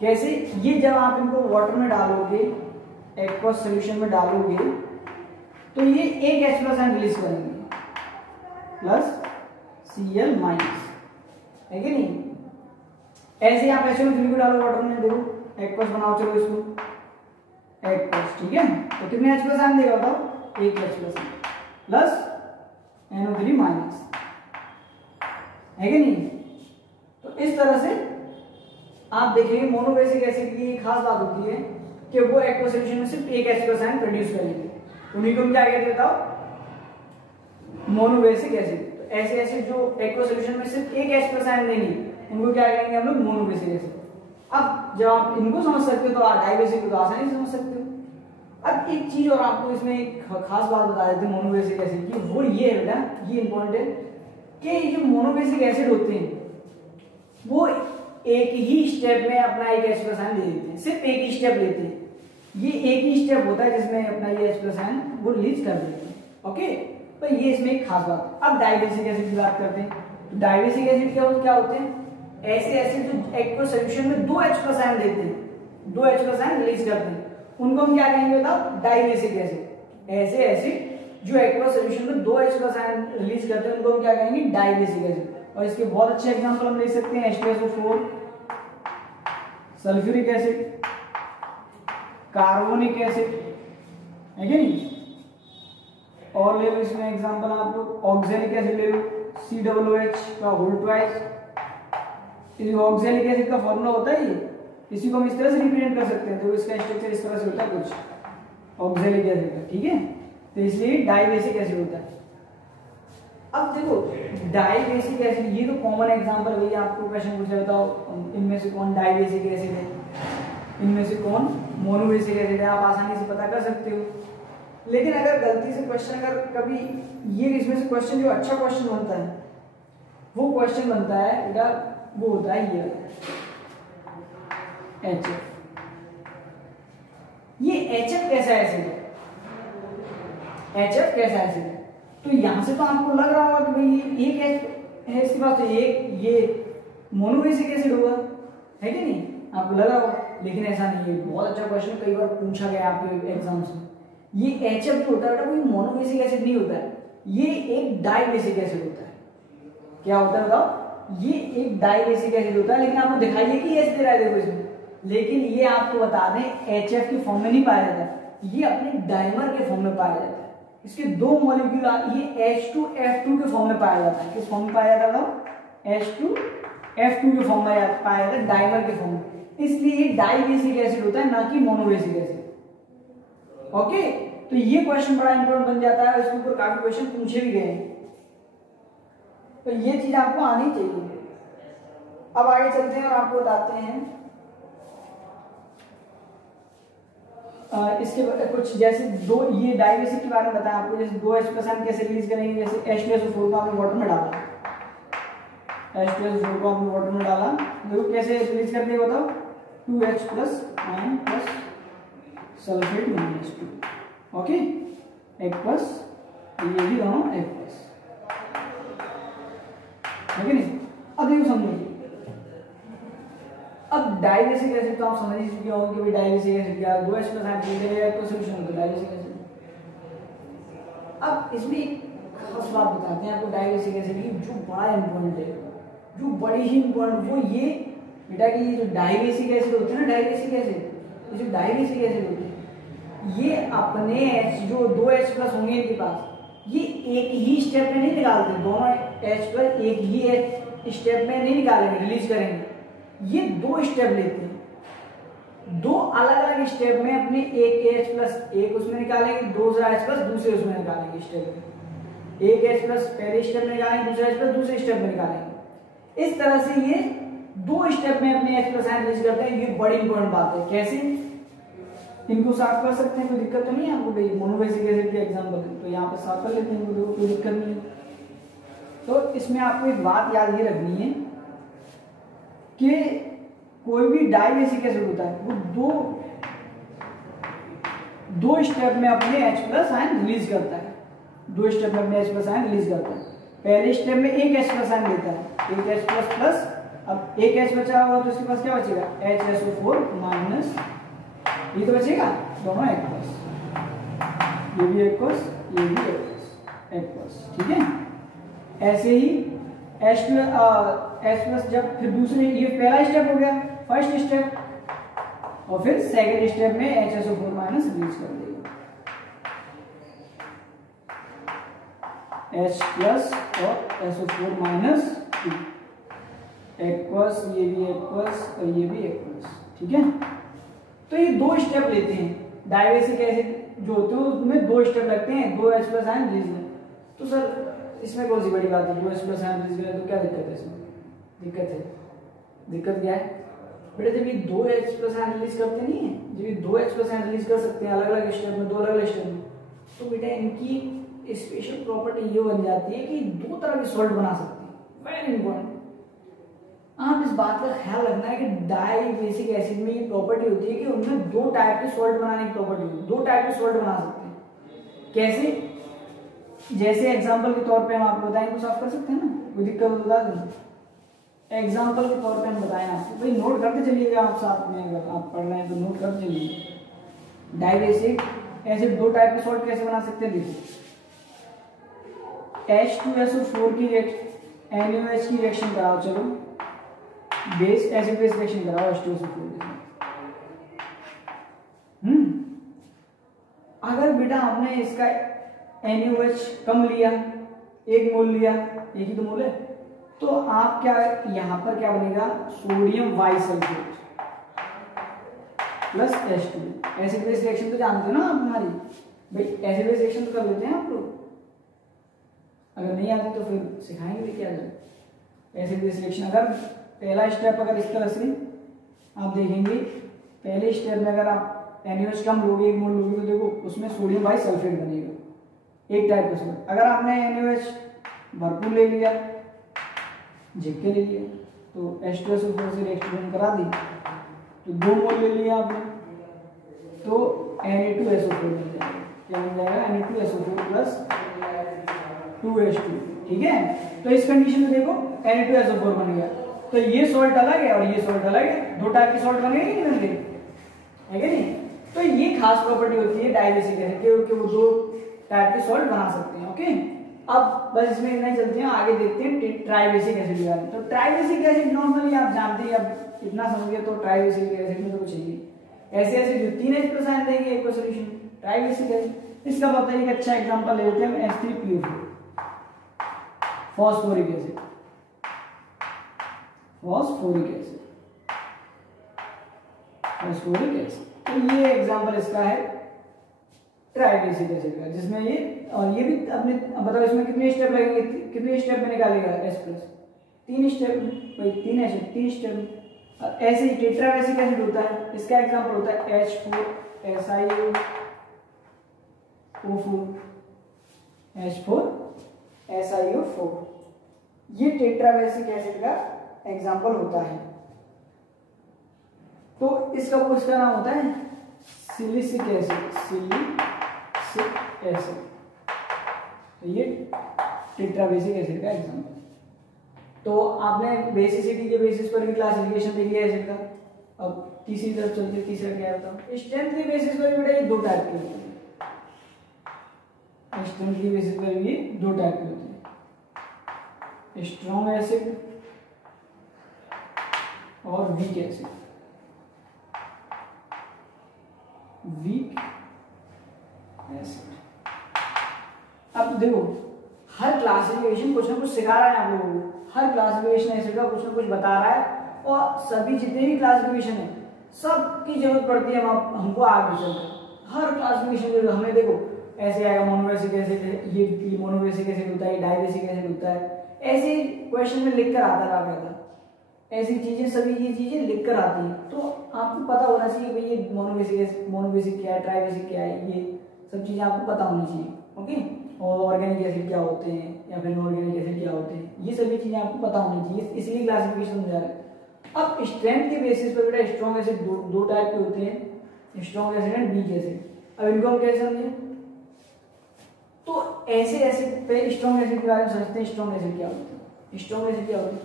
कैसे? ये जब आप इनको वाटर में डालोगे, एक्वस सॉल्यूशन में डालोगे तो ये एक H+ आयन रिलीज करेंगे प्लस Cl माइनस, है कि नहीं? ऐसे आप HNO3 को डालो वाटर में, देखो एक्वस बनाओ, चलो इसको एक्वस, ठीक है? तो कितने H+ आयन देगा बताओ? एक H+ ion plus NO3 minus, है कि नहीं? तो इस तरह से आप देखिए मोनोबेसिक एसिड की एक खास बात होती है कि वो एक्वस सॉल्यूशन में सिर्फ एक H+ आयन प्रोड्यूस करेंगे, उन्हीं को हम क्या कहते हैं बताओ? Monobasic acid. तो ऐसे एसिड जो एक्वस सॉल्यूशन में सिर्फ एक H+ आयन देंगे उनको क्या कहेंगे हम लोग? Monobasic acid. अब जब आप इनको समझ सकते हो तो डाइबेसिक को तो आसानी से समझ सकते हो। अब एक चीज और आपको इसमें एक खास बात बता देते हैं मोनोबेसिक एसिड की, वो ये है बेटा, ये इंपॉर्टेंट है कि जो मोनोबेसिक एसिड होते हैं वो एक ही स्टेप में अपना एक H+ आयन ले लेते हैं, सिर्फ एक ही स्टेप लेते हैं। ये एक ही स्टेप होता है जिसमें अपना ये H+ आयन वो रिलीज कर देते हैं। ओके, तो ये इसमें एक खास बात। अब डाइबेसिक एसिड की बात करते हैं। तो डाइबेसिक एसिड क्या होते हैं? ऐसे एसिड जो एक्वस सॉल्यूशन में दो H+ आयन देते हैं, दो H+ आयन रिलीज करते हैं, उनको हम क्या कहेंगे बताओ? Dibasic acid. ऐसे एसिड जो एक्वस सॉल्यूशन में दो H+ आयन रिलीज करते हैं उनको हम क्या कहेंगे? Dibasic acid. और इसके बहुत अच्छे एग्जांपल हम ले सकते हैं H2SO4, sulphuric acid, carbonic acid, है कि नहीं? और ले लो इसमें एग्जांपल आप लोग ऑक्सैलिक एसिड ले लो, COOH का होल ट्वाइस। ऑक्सैलिक एसिड का फॉर्मूला होता है ये, इसी को हम इस तरह से रिप्रेजेंट कर सकते हैं। तो इसका स्ट्रक्चर इस तरह से होता है कुछ ऑक्सैलिक एसिड का, ठीक है? तो इसलिए डाइबेसिक एसिड होता है। अब देखो डाइबेसिक एसिड, ये तो कॉमन एग्जांपल भैया, आपको क्वेश्चन पूछा बताओ इनमें से कौन डाइबेसिक एसिड है, इनमें से कौन मोनोबेसिक एसिड है, आप आसानी से पता कर सकते हो। लेकिन अगर गलती से क्वेश्चन, अगर कभी ये इसमें से क्वेश्चन जो अच्छा क्वेश्चन बनता है वो क्वेश्चन बनता है बेटा, वो होता है ये HF। ये HF कैसा एसिड है? HF कैसा एसिड है? तो यहां से तो आपको लग रहा होगा कि भाई एक है इसके पास, तो एक ये मोनोबेसिक एसिड होगा, है कि नहीं? आपको लग रहा होगा, लेकिन ऐसा नहीं है। बहुत अच्छा क्वेश्चन, कई बार पूछा गया आपके एग्जाम्स में। ये HF जो होता है कोई मोनोबेसिक एसिड नहीं होता है, ये एक डाइबेसिक एसिड होता है। क्या होता है बताओ? ये एक डाइबेसिक एसिड होता है। लेकिन आपको दिखाइए कि एच दे रहा है देखो इसमें, लेकिन ये आपको बता दें HF के फॉर्म में नहीं पाया जाता, ये अपने डाइमर के फॉर्म में पाया जाता है। इसके दो मॉलिक्यूल ये H2F2 के फॉर्म में पाया जाता है। किस फॉर्म में पाया जाता है? H2F2 के फॉर्म में पाया जाता है, डाइमर के फॉर्म में। इसलिए ये डाइबेसिक एसिड होता है, ना कि मोनोबेसिक एसिड। ओके, तो ये क्वेश्चन बड़ा इंपॉर्टेंट बन जाता है, इसके ऊपर काफी क्वेश्चन पूछे भी गए हैं, तो ये चीज आपको आनी चाहिए। अब आगे चलते हैं और आपको बताते हैं इसके कुछ, जैसे दो, ये डाइबेसिक के बारे में बताया आपको, जैसे दो H+ आयन कैसे रिलीज करेंगे। जैसे H2SO4 को आपने वाटर में डाला, H2SO4 को आपने वाटर में डाला, देखो कैसे रिलीज करते हैं बताओ? 2H+ ion plus sulphate -2, okay, H+, ये भी दोनों H+, है कि नहीं? अब देखो समझिए, अब डाइबेसिक एसिड तो आप समझ ही चुके होंगे कि भाई डाइबेसिक एसिड क्या है, दो H+ आयन मिलेगा तो सॉल्यूशन होता है डाइबेसिक एसिड। अब इसमें एक खास बात बताते हैं आपको डाइबेसिक एसिड की, जो बड़ा इंपॉर्टेंट है, जो बड़ी ही इंपॉर्टेंट, वो ये बेटा कि ये जो डाइबेसिक एसिड होते हैं ना, डाइबेसिक एसिड, ये जो डाइबेसिक एसिड होते हैं, ये अपने जो दो H+ होंगे इनके पास, ये एक ही स्टेप में नहीं निकालते, दोनों H+ एक ही स्टेप में नहीं निकालेंगे, रिलीज करेंगे। ये दो स्टेप लेते हैं, दो अलग अलग स्टेप में अपने एक H+ एक उसमें निकालेंगे, दूसरा H+ दूसरे उसमें निकालेंगे स्टेप में। एक H+ पहले स्टेप में निकालेंगे, दूसरा H+ दूसरे स्टेप में निकालेंगे। इस तरह से ये दो स्टेप में अपने H+ आयन रिलीज करते हैं। ये बड़ी इंपॉर्टेंट बात है। कैसे इनको साफ कर सकते हैं, कोई दिक्कत तो नहीं है आपको? भाई मोनोबेसिक एसिड के एग्जांपल तो यहाँ पे साफ कर लेते हैं, इनको कोई दिक्कत नहीं है। तो इसमें आपको एक बात याद ये रखनी है कि कोई भी डाइबेसिक एसिड होता है वो दो स्टेप में अपने H+ आयन रिलीज करता है, दो स्टेप में अपने H+ आयन रिलीज करता है। पहले स्टेप में एक H+ आयन देता है, एक H+ प्लस, अब एक H बचा हुआ तो उसके पास क्या बचेगा? HSO4 माइनस, ये तो बचेगा दोनों H+, ये भी H+, ये भी H+, ठीक है? ऐसे ही H+ जब फिर दूसरे, ये पहला स्टेप हो गया, फर्स्ट स्टेप, और फिर सेकंड स्टेप में HSO4 माइनस रिलीज कर देगा, H+ और SO4 माइनस, H+, ये भी H+ और ये भी H+, ठीक है? तो ये दो स्टेप लेते हैं। डाइबेसिक एसिड जो होते हैं उसमें दो स्टेप लगते हैं, दो H+ आयन रिलीज में। तो सर इसमें कौन सी बड़ी बात है? दो H+ आयन रिलीज करें तो क्या दिक्कत है इसमें? दिक्कत है, दिक्कत क्या है? बेटा जब ये 2 H+ आयन रिलीज करते नहीं है, जब ये 2 H+ आयन रिलीज कर सकते हैं अलग अलग स्टेप में, 2 अलग अलग स्टेप में, तो बेटा इनकी स्पेशल प्रॉपर्टी ये बन जाती है कि 2 तरह के सॉल्ट बना सकते हैं। वेरी इंपॉर्टेंट, आप इस बात का ख्याल रखना है कि डाई बेसिक एसिड में ये प्रॉपर्टी होती है कि उनमें 2 टाइप के सॉल्ट बनाने की प्रॉपर्टी होती है, 2 टाइप के सॉल्ट बना सकते हैं। कैसे? जैसे एग्जांपल के तौर पे हम आपको बताएं, कुछ आप कर सकते हैं ना, कोई दिक्कत हो तो बता दें। एग्जांपल के तौर पे हम बताएं आपको, भाई नोट करते चलिएगा आप साथ में, अगर आप पढ़ रहे हैं तो नोट करते चलिए। डाई बेसिक एसिड 2 टाइप के सॉल्ट कैसे बना सकते हैं? देखिए H2SO4 की NaOH की रिएक्शन कराओ, चलो बेस एसिड बेस रिएक्शन कराओ H2SO4 के साथ। अगर बेटा आपने इसका NaOH कम लिया, 1 मोल लिया, एक ही तो मोल है, तो आप क्या यहां पर क्या बनेगा? Sodium bisulphate plus H2। Acid base reaction तो जानते हो ना आप हमारी, भाई एसिड बेस रिएक्शन तो कर लेते हैं आप लोग, अगर नहीं आती तो फिर सिखाएंगे क्या जाए। एसिड बेस रिएक्शन अगर पहला स्टेप अगर इस तरह से आप देखेंगे, पहले स्टेप में अगर आप NaOH कम लोगे, 1 मोल लोगे, तो देखो उसमें सोडियम बाइसल्फेट बनेगा, एक टाइप का सॉल्ट। अगर आपने NaOH भरपूर ले लिया, झिक्के ले लिया, तो H2SO4 से रिएक्शन करा दी, तो 2 मोल ले लिया आपने, तो Na2SO4 बन जाएगा। क्या बन जाएगा? Na2SO4 plus 2H2। ठीक है, तो इस कंडीशन में देखो Na2SO4 बन गया, तो ये सॉल्ट अलग है और ये सॉल्ट अलग है, 2 टाइप के सॉल्ट बन गए नहीं बनते, है कि नहीं? तो ये खास प्रॉपर्टी होती है डाई बेसिक एसिड की, वो 2 टाइप के सॉल्ट बना सकते हैं। ओके, अब बस इसमें इतना ही चलते हैं, आगे देखते हैं ट्राई बेसिक एसिड के बारे में। तो ट्राई बेसिक एसिड नॉर्मली आप जानते हैं, अब इतना समझ गए तो ट्राई बेसिक एसिड में तो कुछ नहीं, ऐसे ऐसे जो 3 H+ आयन देंगे एक सॉल्यूशन ट्राई बेसिक एसिड। इसका बताइए एक अच्छा एग्जांपल ले लेते हैं हम, H3PO4 phosphoric acid, phosphoric acid, phosphoric acid. तो ये एग्जांपल इसका है ट्राई बेसिक एसिड का, जिसमें ये और ये भी अपने बताओ इसमें कितने स्टेप लगेंगे, कितने स्टेप में निकालेगा H+? 3 स्टेप में, भाई 3 एसिड 3 स्टेप में। ऐसे ही टेट्रा बेसिक एसिड होता है, इसका एग्जांपल होता है H4SiO4, H4SiO4, ये टेट्रा बेसिक एसिड का एग्जांपल होता है। तो इसका नाम होता है सिलिसिक एसिड, सिलिसिक एसिड, ये टेट्रा बेसिक एसिड का एग्जांपल। तो आपने बेसिसिटी के बेसिस पर भी क्लासिफिकेशन देख लिया एसिड का। अब तीसरी तरफ चलते, तीसरा क्या होता है? स्ट्रेंथ के बेसिस पर भी बेटा ये 2 टाइप के होते हैं, स्ट्रेंथ के बेसिस पर भी 2 टाइप के होते हैं, स्ट्रॉन्ग एसिड और वीक एसिड। वीक एसिड, अब देखो हर क्लासिफिकेशन कुछ ना कुछ सिखा रहा है आप लोगों को, हर क्लासिफिकेशन एसिड का कुछ ना कुछ बता रहा है, और सभी जितने भी क्लासिफिकेशन है सब की जरूरत पड़ती है हमको आगे चलकर। हर क्लासिफिकेशन हमें देखो ऐसे आएगा, मोनोबेसिक एसिड है, ये मोनोबेसिक एसिड होता है, डाइबेसिक एसिड होता है, ऐसे क्वेश्चन में लिख कर आता है, ऐसी चीजें सभी ये चीजें लिख कर आती हैं। तो आपको पता होना चाहिए भाई ये मोनोबेसिक क्या है, ट्राइबेसिक क्या है, ये सब चीजें आपको पता होनी चाहिए। ओके, और ऑर्गेनिक एसिड क्या होते हैं या फिर इनऑर्गेनिक एसिड क्या होते हैं, ये सभी चीजें आपको पता होनी चाहिए, इसलिए क्लासिफिकेशन समझा रहा है। अब स्ट्रेंथ के बेसिस पर बेटा स्ट्रॉन्ग एसिड 2 टाइप के होते हैं, strong acid and weak acid. अब इनको हम कैसे समझें? तो ऐसे एसिड पे स्ट्रॉन्ग एसिड के बारे में समझते हैं, स्ट्रॉन्ग एसिड क्या होते हैं, स्ट्रॉन्ग एसिड क्या होते हैं।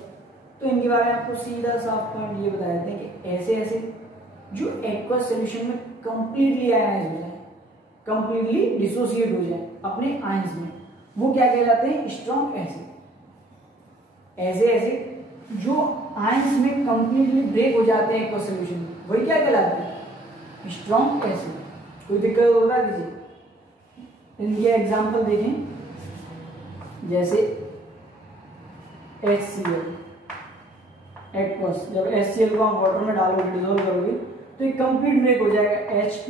तो इनके बारे में आपको सीधा साफ पॉइंट ये बता देते हैं कि ऐसे एसिड जो एक्वस सॉल्यूशन में कंप्लीटली आयनाइज हो जाए, कंप्लीटली डिसोसिएट हो जाए अपने आयंस में, वो क्या कहलाते हैं? Strong acid. ऐसे एसिड जो आयंस में कंप्लीटली ब्रेक हो जाते हैं एक्वस सॉल्यूशन में, वही क्या कहलाते हैं? Strong acid. कोई दिक्कत हो बता दीजिए। इनके एग्जांपल देखें, जैसे HCl एक्वस, जब HCl को आप वाटर में डालोगे, डिसॉल्व करोगे, तो ये कंप्लीट ब्रेक हो जाएगा H+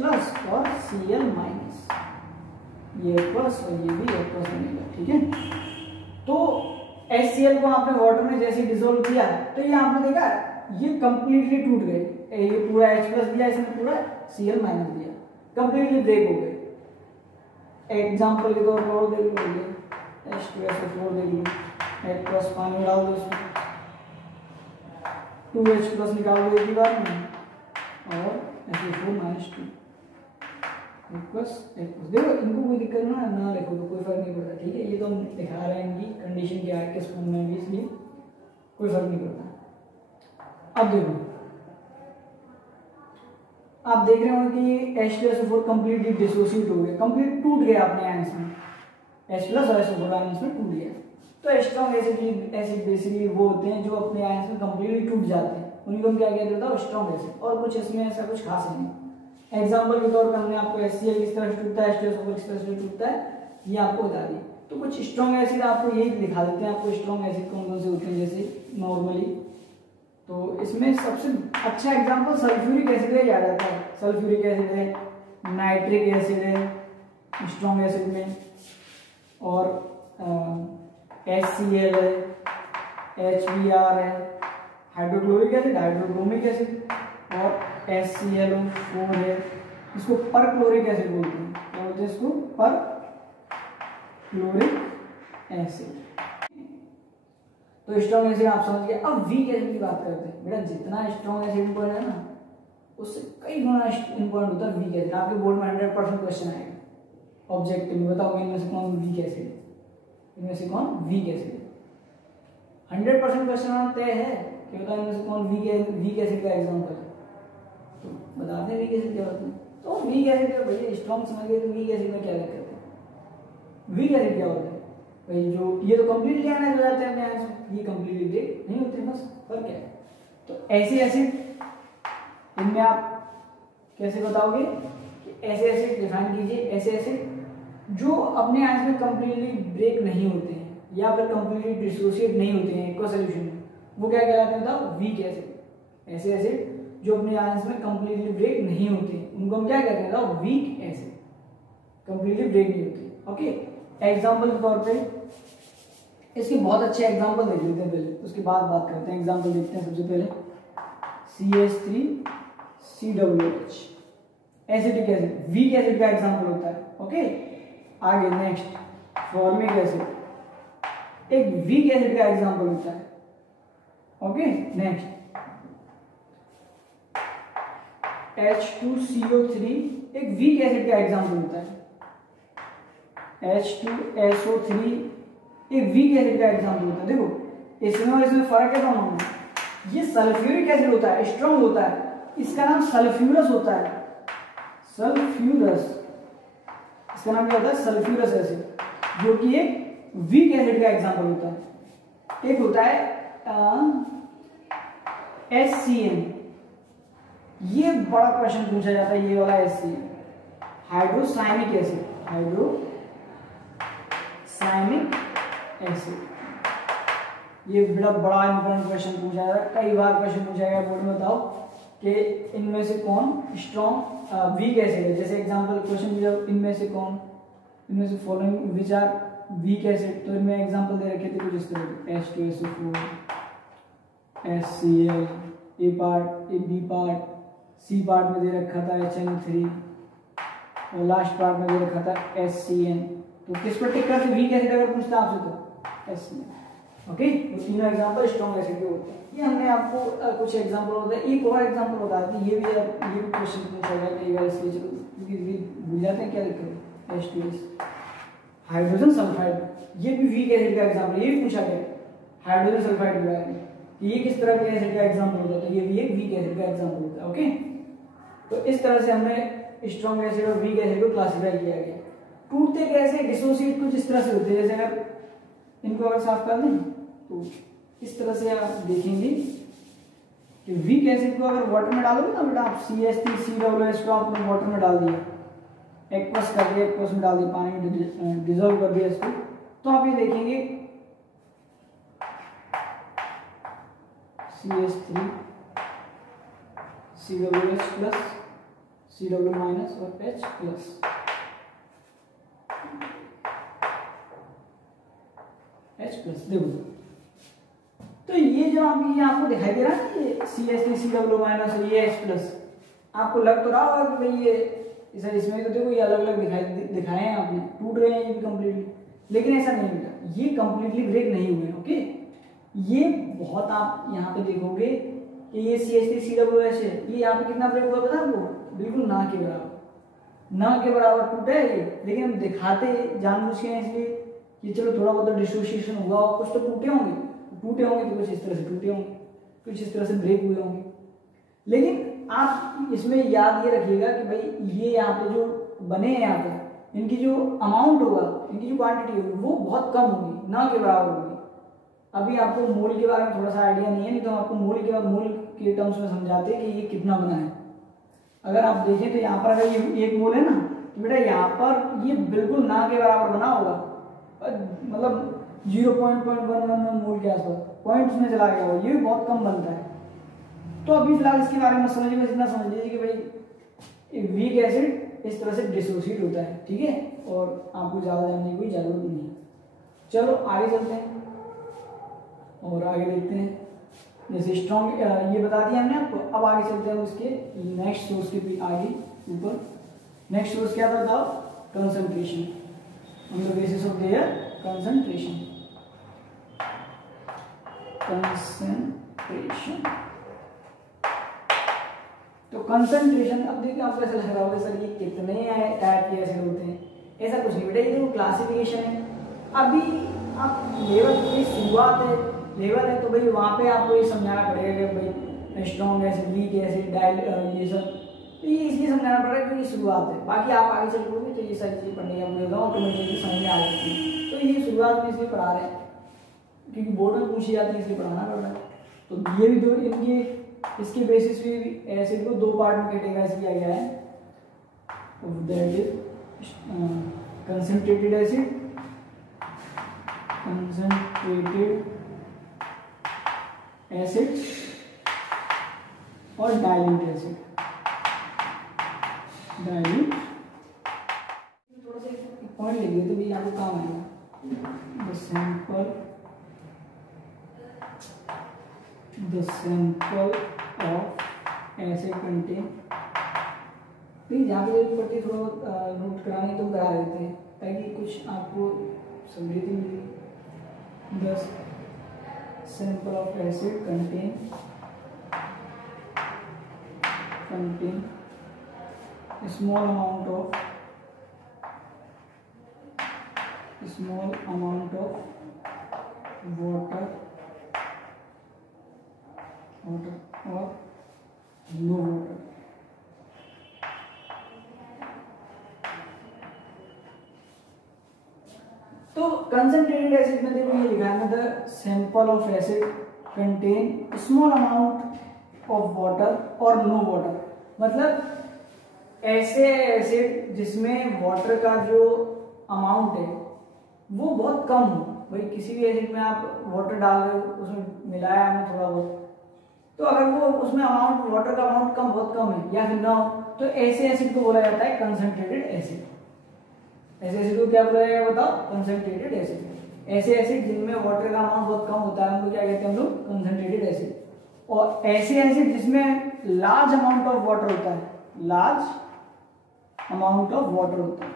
और Cl-, ये एक्वस और ये भी एक्वस बनेगा। ठीक है, तो HCl को आपने वाटर में जैसे डिसॉल्व किया, तो ये आपने देखा ये कंप्लीटली टूट गए, ये पूरा H प्लस दिया, इसमें पूरा Cl माइनस दिया, कंप्लीटली ब्रेक हो गए। एग्जाम्पल के तौर पर और देख लो, H2SO4 देख लो, H प्लस पानी डाल दो इसमें, 2H प्लस निकाल दो एक ही बार में, और SO4 minus 2 plus H plus. देखो इनको कोई दिक्कत ना रखो तो कोई फर्क नहीं पड़ता, ठीक है। ये तो हम दिखा रहे हैं इनकी कंडीशन क्या है, किस फॉर्म में भी, इसलिए कोई फर्क नहीं पड़ता। अब देखो, आप देख रहे हो कि H2SO4 कंप्लीटली डिसोसिएट हो गया, कंप्लीट टूट गया अपने आयंस में, H प्लस और SO4 आयंस में टूट गया। तो स्ट्रॉन्ग एसिड बेसिकली वो होते हैं जो अपने आयंस में कंप्लीटली टूट जाते हैं, उनको हम क्या कहते हैं, स्ट्रॉन्ग एसिड। और कुछ इसमें ऐसा कुछ खास नहीं। एग्जाम्पल के तौर पर हमने आपको HCl किस तरह से टूटता है, H2SO4 किस तरह से टूटता है, ये आपको बता दिया। तो कुछ स्ट्रॉन्ग एसिड आपको यही दिखा देते हैं, आपको स्ट्रॉन्ग एसिड कौन कौन से होते हैं जैसे नॉर्मली। तो इसमें सबसे अच्छा एग्जांपल सल्फ्यूरिक एसिड है, याद आता है, सल्फ्यूरिक एसिड है, नाइट्रिक एसिड है स्ट्रॉन्ग एसिड में, और HCl है, HBr है, हाइड्रोक्लोरिक एसिड, हाइड्रोब्रोमिक एसिड, और HClO4 है, इसको परक्लोरिक एसिड बोलते हैं, क्या बोलते हैं इसको, परक्लोरिक एसिड। तो स्ट्रॉन्ग एसिड आप समझ गए। अब वीक एसिड की बात करते हैं। बेटा जितना स्ट्रॉन्ग एसिड इंपॉर्टेंट है ना, उससे कई गुना इंपॉर्टेंट होता है वीक एसिड। आपके बोर्ड में 100% क्वेश्चन आएगा ऑब्जेक्टिव में, बताओगे इनमें से कौन वीक एसिड है, इनमें से कौन वीक एसिड है। 100% क्वेश्चन आना तय है कि बताओ इनमें से कौन वीक एसिड का एग्जाम्पल है। तो बताते हैं वीक एसिड क्या होता है। तो वीक एसिड का भैया स्ट्रॉन्ग समझ गए, तो वीक एसिड में क्या दिक्कत है। वीक एसिड क्या होता है भाई, जो ये तो कंप्लीटली आयनाइज हो जाते हैं अपने आयंस में, ये कंप्लीटली ब्रेक नहीं होते, बस फर्क क्या है। तो ऐसे एसिड इनमें आप कैसे बताओगे कि ऐसे एसिड डिफाइन कीजिए, ऐसे एसिड जो अपने आयंस में कंप्लीटली ब्रेक नहीं होते हैं या फिर कंप्लीटली डिसोसिएट नहीं होते हैं एक्वा सॉल्यूशन में, वो क्या कहलाते हैं, बताओ वीक एसिड। ऐसे एसिड जो अपने आयंस में कंप्लीटली ब्रेक नहीं होते उनको हम क्या कहते हैं, बताओ वीक एसिड, कंप्लीटली ब्रेक नहीं होते। ओके, एग्जाम्पल के तौर पे इसके बहुत अच्छे एग्जाम्पल देख लेते हैं पहले, उसके बाद बात करते हैं। एग्जाम्पल देखते हैं सबसे पहले CH3COOH acidic acid, weak acid का एग्जाम्पल होता है। ओके, आगे नेक्स्ट फॉर्मिक एसिड एक वीक एसिड का एग्जाम्पल होता है। ओके, नेक्स्ट H2CO3 एक वीक एसिड का एग्जाम्पल होता है। H2SO3 एक वीक एसिड का एग्जाम्पल होता है। देखो इसमें और इसमें फर्क है दोनों में। ये सल्फ्यूरिक एसिड होता है, स्ट्रॉन्ग होता है, इसका नाम सल्फ्यूरस होता है, सल्फ्यूरस, इसका नाम क्या होता है, सल्फ्यूरस एसिड, जो कि एक वीक एसिड का एग्जाम्पल होता है। एक होता है HCN, ये बड़ा क्वेश्चन पूछा जाता है, ये वाला HCN hydrocyanic acid, hydrocyanic acid, ये बड़ा इंपॉर्टेंट क्वेश्चन पूछा जाता है, कई बार क्वेश्चन पूछा गया बोर्ड में। बताओ कि इनमें से कौन स्ट्रॉन्ग वीक एसिड है। जैसे एग्जांपल क्वेश्चन पूछा, इनमें से कौन, इनमें से following which are weak acid, तो इनमें एग्जांपल दे रखे थे कुछ इस तरह, H2SO4, HCl, A part, A B part, C part में दे रखा था HNO3, और लास्ट पार्ट में दे रखा था HCN। तो किस पर टिक करते वीक एसिड अगर पूछता आपसे तो HCN। ओके, तो तीनों एग्जांपल स्ट्रॉन्ग एसिड के होते हैं। ये हमने आपको कुछ एग्जांपल होता है, एक और एग्जांपल बता दें, ये भी क्वेश्चन पूछा गया कई बार, इसलिए चलो भूल जाते हैं क्या लिखते हैं, H2S हाइड्रोजन सल्फाइड, ये भी वीक एसिड का एग्जांपल, ये भी पूछा गया हाइड्रोजन सल्फाइड के बारे में कि ये किस तरह के एसिड का एग्जांपल होता है, तो ये भी एक वीक एसिड का एग्जांपल होता है। ओके, तो इस तरह से हमने स्ट्रॉन्ग एसिड और वीक एसिड को क्लासिफाई किया गया। टूटते कैसे, डिसोसिएट कुछ इस तरह से होते हैं, जैसे अगर इनको अगर साफ कर दें तो इस तरह से आप देखेंगे कि वीक एसिड को अगर वाटर में डालोगे ना बेटा, आप CH3COOH को आपने वाटर में डाल दिया, एक्वस कर दिया, एक्वस में डाल दिया, पानी में डिजोल्व कर दिया इसको, तो आप ये देखेंगे CH3COOH प्लस, CW माइनस और H प्लस। देखो तो ये ये जो आप ये आपको दिखाई दे रहा है ना, ये CH3COO माइनस और ये H+, आपको लग तो रहा होगा कि भाई ये सर इसमें तो देखो ये अलग अलग दिखाए हैं आपने, टूट रहे हैं ये भी कम्प्लीटली, लेकिन ऐसा नहीं होगा, ये कम्प्लीटली ब्रेक नहीं हुए। ओके, ये बहुत आप यहाँ पे देखोगे कि ये CH3COOH है, ये यहाँ पे कितना ब्रेक हुआ पता है आपको? बिल्कुल ना के बराबर, ना के बराबर टूटा है ये, लेकिन हम दिखाते जानबूझ के इसलिए कि चलो थोड़ा बहुत डिसोसिएशन हुआ, कुछ तो टूटे होंगे तो कुछ इस तरह से टूटे होंगे, कुछ इस तरह से ब्रेक हुए होंगे। लेकिन आप इसमें याद ये रखिएगा कि भाई ये यहाँ पे जो बने हैं यहाँ पे, इनकी जो अमाउंट होगा, इनकी जो क्वांटिटी होगी वो बहुत कम होगी, ना के बराबर होगी। अभी आपको मोल के बारे में थोड़ा सा आइडिया नहीं है, नहीं तो आपको मोल के टर्म्स में समझाते कि ये कितना बना है। अगर आप देखें तो यहाँ पर अगर ये 1 मोल है ना, तो बेटा यहाँ पर ये बिल्कुल ना के बराबर बना होगा, मतलब 0.11 मोल के आसपास पॉइंट्स में चला गया होगा, ये भी बहुत कम बनता है। तो अभी फिलहाल इसके बारे में समझिए, बस इतना समझ लीजिए कि भाई वीक एसिड इस तरह से डिसोसिएट होता है, ठीक है, और आपको ज़्यादा जानने की कोई ज़रूरत नहीं है। चलो आगे चलते हैं और आगे देखते हैं। जैसे स्ट्रॉन्ग ये बता दिया हमने आपको, अब आगे चलते हैं उसके नेक्स्ट सोर्स के आगे ऊपर। नेक्स्ट सोर्स क्या था बताओ? Concentration, on the basis of their concentration. तो कंसंट्रेशन, अब देखिए आपको ऐसा लग रहा होगा सर ये कितने टाइप के एसिड होते हैं, ऐसा कुछ नहीं बेटा, ये तो क्लासिफिकेशन है। अभी आप लेवल की शुरुआत है, लेवल है, तो भाई वहाँ पे आपको ये समझाना पड़ेगा कि भाई strong acid, weak acid, dial, ये सब, तो ये इसलिए समझाना पड़ रहा है कि ये शुरुआत है। बाकी आप आगे चल पड़ोगे तो ये सारी चीज़ पढ़ने का बोल रहा हूँ, ऑटोमेटिकली समझ में आ जाती है। तो ये शुरुआत में इसलिए पढ़ा रहे हैं क्योंकि बोर्ड में पूछी जाती है, इसलिए पढ़ाना पड़ रहा है। तो ये भी दो इनकी इसके बेसिस पे भी एसिड को 2 पार्ट में कैटेगराइज किया गया है, दैट इज कंसंट्रेटेड एसिड, और डाइल्यूट एसिड। डाइल्यूट थोड़ा सा पॉइंट लिख देते तो भी आपको काम आएगा। the sample of acid contain, please जहाँ पे जरूरत पड़ती है थोड़ा बहुत नोट कराने तो करा देते हैं ताकि कुछ आपको समृद्धि मिले। The sample of acid contain a small amount of water or no water। तो कंसंट्रेटेड एसिड में देखो ये लिखा है, the sample of acid contain small amount of water और नो वाटर, मतलब ऐसे एसिड जिसमें वाटर का जो अमाउंट है वो बहुत कम हो। भाई किसी भी एसिड में आप वाटर डाल रहे हो, उसमें मिलाया हमने थोड़ा बहुत, तो अगर वो उसमें अमाउंट वाटर का अमाउंट बहुत कम है या फिर ना हो, तो ऐसे एसिड को बोला जाता है कंसंट्रेटेड एसिड। ऐसे एसिड को क्या बोला जाएगा बताओ? Concentrated acid. ऐसे एसिड जिनमें वाटर का अमाउंट बहुत कम होता है उनको क्या कहते हैं हम लोग? Concentrated acid. और ऐसे एसिड जिसमें लार्ज अमाउंट ऑफ वाटर होता है, लार्ज अमाउंट ऑफ वाटर होता है,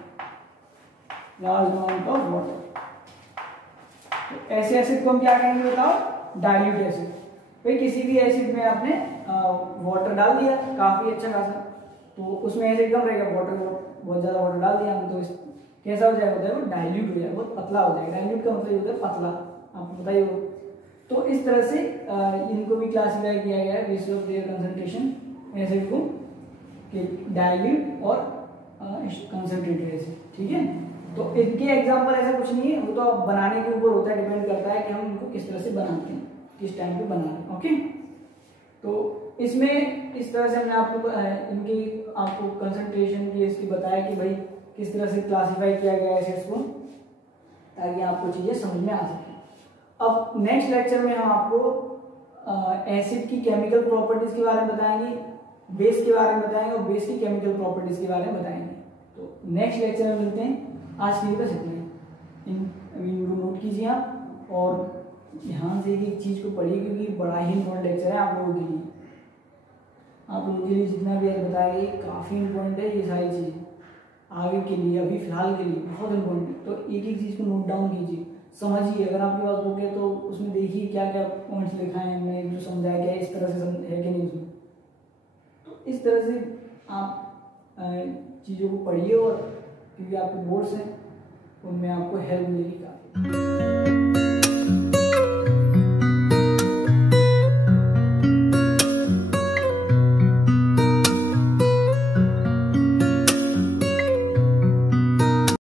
लार्ज अमाउंट ऑफ वाटर, तो ऐसे एसिड को हम क्या कहेंगे बताओ? Dilute acid. भाई किसी भी एसिड में आपने वाटर डाल दिया काफी अच्छा खासा, तो उसमें एसिड कम रहेगा, वाटर बहुत ज्यादा वाटर डाल दिया हमने, तो कैसा हो जाएगा? वो डाइल्यूट हो जाएगा, बहुत पतला हो जाएगा। डाइल्यूट का मतलब होता है पतला, आपको पता ही होगा। तो इस तरह से इनको भी क्लासिफाई किया गया है basis of their concentration, acid को डाइल्यूट और कंसंट्रेटेड एसिड, ठीक है। तो इनके एग्जांपल ऐसा कुछ नहीं है, वो तो बनाने के ऊपर होता है, डिपेंड करता है कि हम इनको किस तरह से बनाते हैं, किस टाइम पे बनाते हैं। ओके, तो इसमें इस तरह से हमने आपको इनकी आपको कंसंट्रेशन की इसकी बताया कि भाई किस तरह से क्लासिफाई किया गया है एसिड्स को, ताकि आपको चीजें समझ में आ सके। अब नेक्स्ट लेक्चर में हम आपको एसिड की केमिकल प्रॉपर्टीज के बारे में बताएंगे, बेस के बारे में बताएंगे और बेस की केमिकल प्रॉपर्टीज के बारे में बताएंगे। तो नेक्स्ट लेक्चर में मिलते हैं। आज के लिए बस इतना ही, इन वीडियो को नोट कीजिए आप और ध्यान से एक चीज़ को पढ़िए, क्योंकि बड़ा ही इम्पोर्टेंट लेक्चर है आप लोगों के लिए। आप लोगों के लिए जितना भी आज बताया ये काफ़ी इम्पोर्टेंट है, ये सारी चीज़ आगे के लिए, अभी फिलहाल के लिए बहुत इम्पोर्टेंट है। तो एक एक चीज़ को नोट डाउन कीजिए, समझिए। अगर आपके पास बुक है तो उसमें देखिए क्या क्या पॉइंट्स लिखा है हमने, जो समझाया गया है इस तरह से है कि नहीं उसमें। तो इस तरह से आप चीज़ों को पढ़िए, और क्योंकि आपके बोर्ड्स हैं उनमें आपको हेल्प मिलेगी काफ़ी।